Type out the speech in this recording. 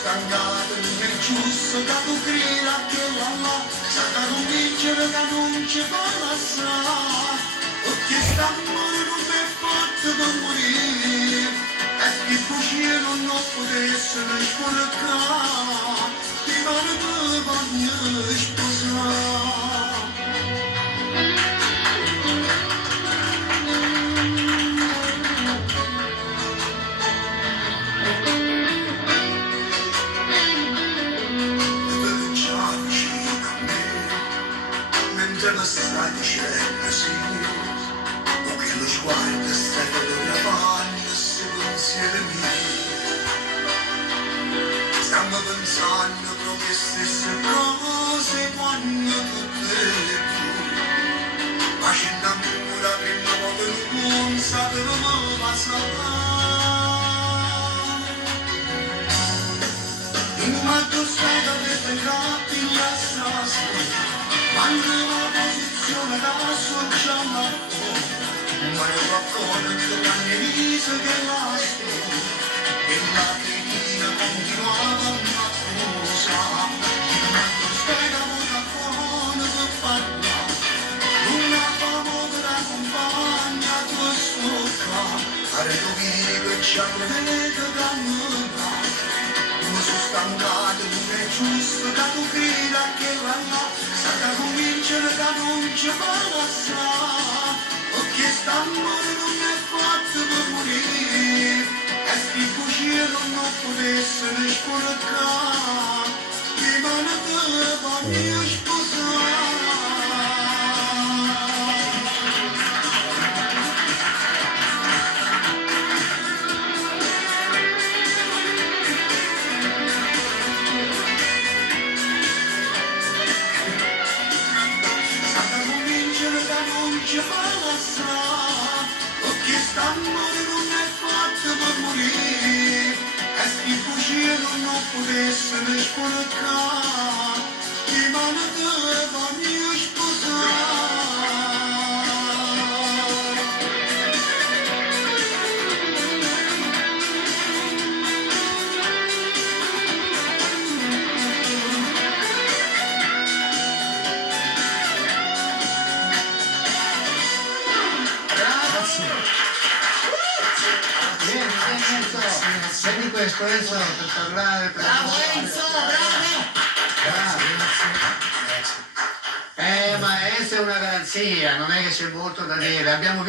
stancato, non è giusto che tu creda che là, sa che non vincere che non ci fa passare, perché st'amore non è fatto per morire, e che fucile non potesse scorcare, ti mano che voglio sposare. Mentre mi stai dicendo sì, o che lo sguardo stai fotografando sti pensieri miei. Stiamo pensando proprio le stesse cose quando tutte e più. Ma ci innamora prima volta non sapevamo passare. In un matto stato per capire la strada. Quando la posizione da associamo ma io racconto grande viso che lascio e la pedina continuava una cosa ma tu spiegavo da buono per parlare una famosa da compagna tu stocca arredo vivo e ci avvedo da nulla come sono stancato non è giusto che tu creda che là sa che cominciare che non ci fa passare perché st'amore non è fatto per morire e sti fucili non potesse scorcare prima di te voglio sposare. Non ci fa passare perché st'amore non è fatto per morire e sti fucili non potesse scorcare prima di te voglio sposare. Senti questo Enzo per parlare per Bravo Enzo, bravo! ma Enzo è una garanzia, non è che c'è molto da dire, abbiamo visto